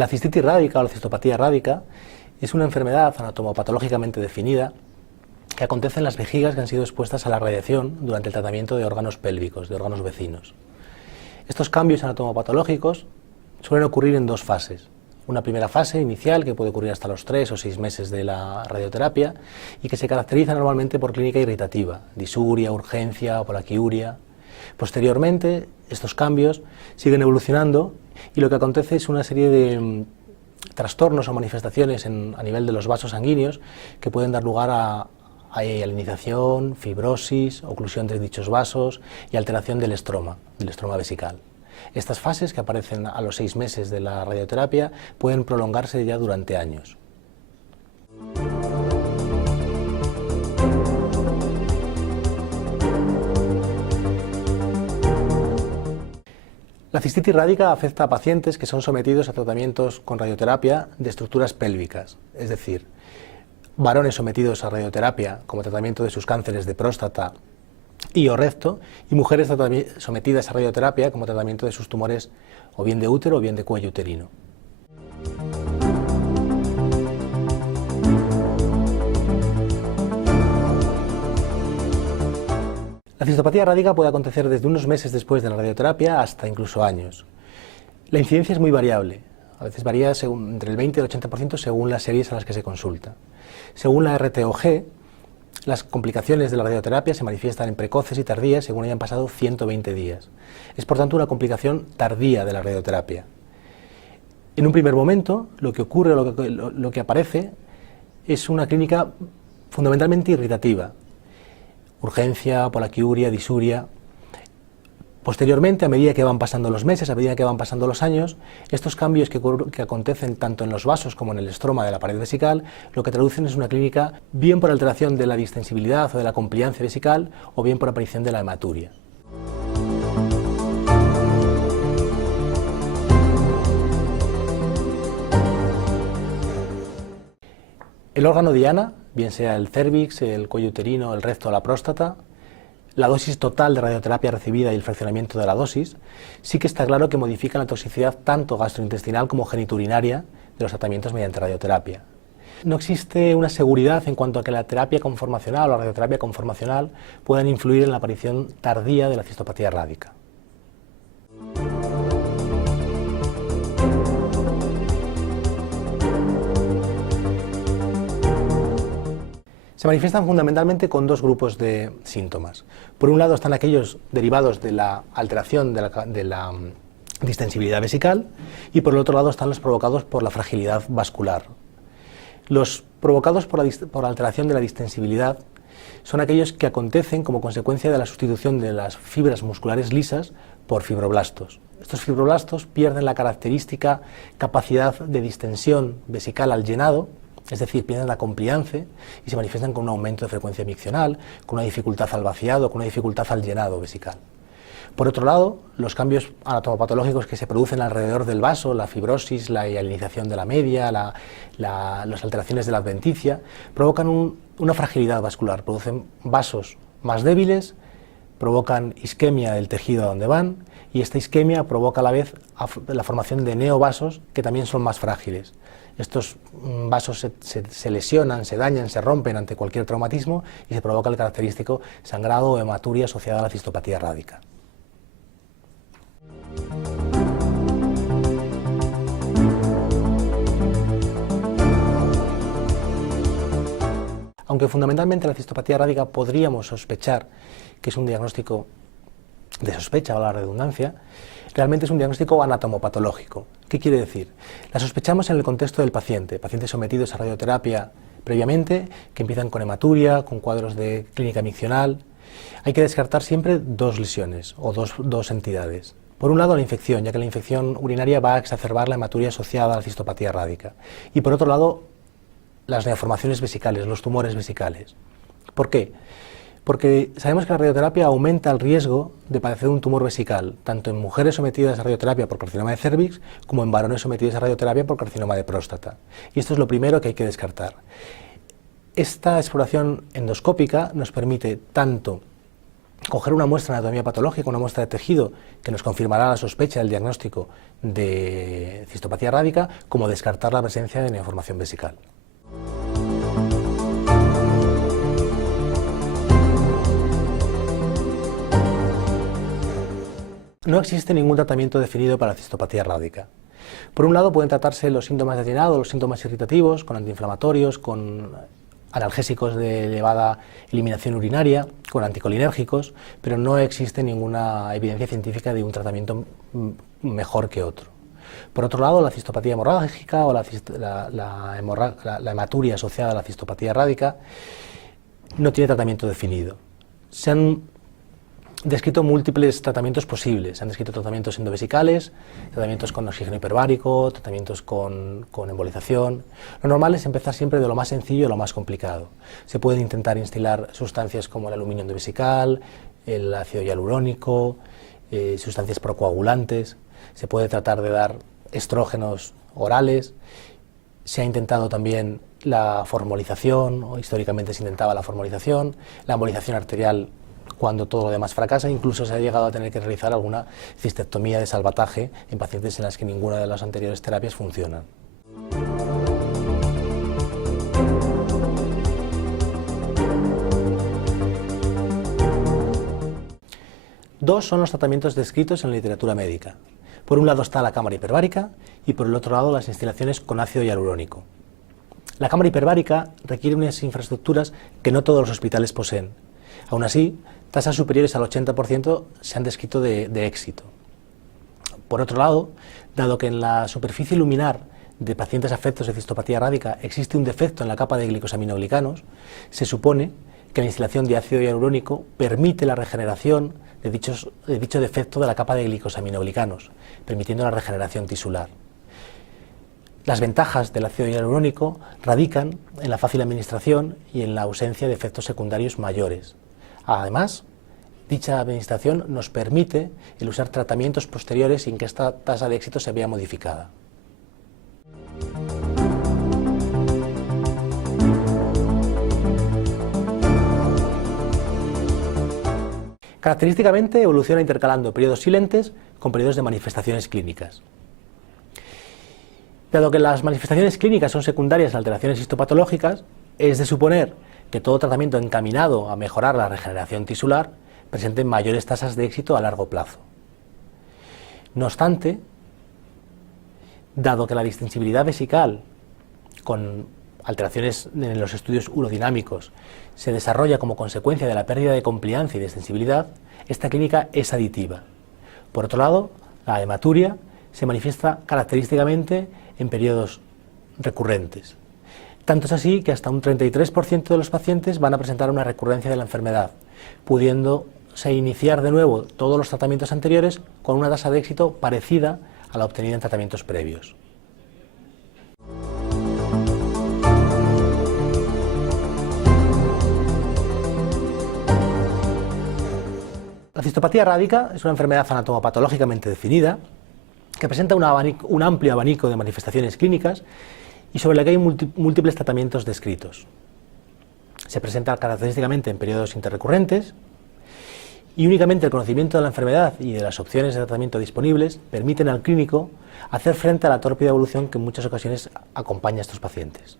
La cistitis rádica o la cistopatía rádica es una enfermedad anatomopatológicamente definida que acontece en las vejigas que han sido expuestas a la radiación durante el tratamiento de órganos pélvicos, de órganos vecinos. Estos cambios anatomopatológicos suelen ocurrir en dos fases. Una primera fase inicial, que puede ocurrir hasta los 3 o 6 meses de la radioterapia y que se caracteriza normalmente por clínica irritativa, disuria, urgencia o polaquiuria. Posteriormente, estos cambios siguen evolucionando y lo que acontece es una serie de trastornos o manifestaciones a nivel de los vasos sanguíneos que pueden dar lugar a alinización, fibrosis, oclusión de dichos vasos y alteración del estroma vesical. Estas fases, que aparecen a los 6 meses de la radioterapia, pueden prolongarse ya durante años. La cistitis rádica afecta a pacientes que son sometidos a tratamientos con radioterapia de estructuras pélvicas, es decir, varones sometidos a radioterapia como tratamiento de sus cánceres de próstata y o recto, y mujeres sometidas a radioterapia como tratamiento de sus tumores o bien de útero o bien de cuello uterino. La cistopatía rádica puede acontecer desde unos meses después de la radioterapia hasta incluso años. La incidencia es muy variable, a veces varía entre el 20 y el 80% según las series a las que se consulta. Según la RTOG, las complicaciones de la radioterapia se manifiestan en precoces y tardías según hayan pasado 120 días. Es por tanto una complicación tardía de la radioterapia. En un primer momento, lo que ocurre, lo que aparece, es una clínica fundamentalmente irritativa. Urgencia, polaquiuria, disuria. Posteriormente, a medida que van pasando los meses, a medida que van pasando los años, estos cambios que acontecen tanto en los vasos como en el estroma de la pared vesical, lo que traducen es una clínica bien por alteración de la distensibilidad o de la compliancia vesical, o bien por aparición de la hematuria. El órgano diana, bien sea el cérvix, el cuello uterino, el recto o la próstata, la dosis total de radioterapia recibida y el fraccionamiento de la dosis, sí que está claro que modifican la toxicidad tanto gastrointestinal como genitourinaria de los tratamientos mediante radioterapia. No existe una seguridad en cuanto a que la terapia conformacional o la radioterapia conformacional puedan influir en la aparición tardía de la cistopatía rádica. Se manifiestan fundamentalmente con dos grupos de síntomas. Por un lado están aquellos derivados de la alteración de la distensibilidad vesical y por el otro lado están los provocados por la fragilidad vascular. Los provocados por la alteración de la distensibilidad son aquellos que acontecen como consecuencia de la sustitución de las fibras musculares lisas por fibroblastos. Estos fibroblastos pierden la característica capacidad de distensión vesical al llenado, es decir, pierden la compliance y se manifiestan con un aumento de frecuencia miccional, con una dificultad al vaciado, con una dificultad al llenado vesical. Por otro lado, los cambios anatomopatológicos que se producen alrededor del vaso, la fibrosis, la hialinización de la media, las alteraciones de la adventicia, provocan una fragilidad vascular, producen vasos más débiles, provocan isquemia del tejido a donde van, y esta isquemia provoca a la vez la formación de neovasos que también son más frágiles. Estos vasos se lesionan, se dañan, se rompen ante cualquier traumatismo y se provoca el característico sangrado o hematuria asociada a la cistopatía rádica. Aunque fundamentalmente la cistopatía rádica podríamos sospechar que es un diagnóstico de sospecha, o la redundancia, realmente es un diagnóstico anatomopatológico. ¿Qué quiere decir? La sospechamos en el contexto del paciente, pacientes sometidos a radioterapia previamente, que empiezan con hematuria, con cuadros de clínica miccional. Hay que descartar siempre dos lesiones o dos entidades. Por un lado la infección, ya que la infección urinaria va a exacerbar la hematuria asociada a la cistopatía rádica. Y por otro lado, las neoformaciones vesicales, los tumores vesicales. ¿Por qué? Porque sabemos que la radioterapia aumenta el riesgo de padecer un tumor vesical, tanto en mujeres sometidas a radioterapia por carcinoma de cérvix, como en varones sometidos a radioterapia por carcinoma de próstata. Y esto es lo primero que hay que descartar. Esta exploración endoscópica nos permite tanto coger una muestra de anatomía patológica, una muestra de tejido que nos confirmará la sospecha del diagnóstico de cistopatía rádica, como descartar la presencia de neoformación vesical. No existe ningún tratamiento definido para la cistopatía rádica. Por un lado pueden tratarse los síntomas de llenado, los síntomas irritativos, con antiinflamatorios, con analgésicos de elevada eliminación urinaria, con anticolinérgicos, pero no existe ninguna evidencia científica de un tratamiento mejor que otro. Por otro lado, la cistopatía hemorrágica o la hematuria asociada a la cistopatía rádica no tiene tratamiento definido. Se han descrito múltiples tratamientos posibles. Se han descrito tratamientos endovesicales, tratamientos con oxígeno hiperbárico, tratamientos con embolización. Lo normal es empezar siempre de lo más sencillo a lo más complicado. Se pueden intentar instilar sustancias como el aluminio endovesical, el ácido hialurónico, sustancias procoagulantes. Se puede tratar de dar estrógenos orales. Se ha intentado también la formolización, o históricamente se intentaba la formolización, la embolización arterial cuando todo lo demás fracasa. Incluso se ha llegado a tener que realizar alguna cistectomía de salvataje en pacientes en las que ninguna de las anteriores terapias funcionan. Dos son los tratamientos descritos en la literatura médica. Por un lado está la cámara hiperbárica y por el otro lado las instilaciones con ácido hialurónico. La cámara hiperbárica requiere unas infraestructuras que no todos los hospitales poseen. Aún así, tasas superiores al 80% se han descrito de éxito. Por otro lado, dado que en la superficie luminar de pacientes afectos de cistopatía rádica existe un defecto en la capa de glicosaminoglicanos, se supone que la instilación de ácido hialurónico permite la regeneración de dicho defecto de la capa de glicosaminoglicanos, permitiendo la regeneración tisular. Las ventajas del ácido hialurónico radican en la fácil administración y en la ausencia de efectos secundarios mayores. Además, dicha administración nos permite el usar tratamientos posteriores sin que esta tasa de éxito se vea modificada. Característicamente evoluciona intercalando periodos silentes con periodos de manifestaciones clínicas. Dado que las manifestaciones clínicas son secundarias a alteraciones histopatológicas, es de suponer que todo tratamiento encaminado a mejorar la regeneración tisular presente mayores tasas de éxito a largo plazo. No obstante, dado que la distensibilidad vesical con alteraciones en los estudios urodinámicos se desarrolla como consecuencia de la pérdida de compliancia y de extensibilidad, esta clínica es aditiva. Por otro lado, la hematuria se manifiesta característicamente en periodos recurrentes. Tanto es así que hasta un 33% de los pacientes van a presentar una recurrencia de la enfermedad, pudiéndose iniciar de nuevo todos los tratamientos anteriores con una tasa de éxito parecida a la obtenida en tratamientos previos. La cistopatía rádica es una enfermedad anatomopatológicamente definida que presenta un amplio abanico de manifestaciones clínicas y sobre la que hay múltiples tratamientos descritos. Se presenta característicamente en periodos interrecurrentes y únicamente el conocimiento de la enfermedad y de las opciones de tratamiento disponibles permiten al clínico hacer frente a la tórpida evolución que en muchas ocasiones acompaña a estos pacientes.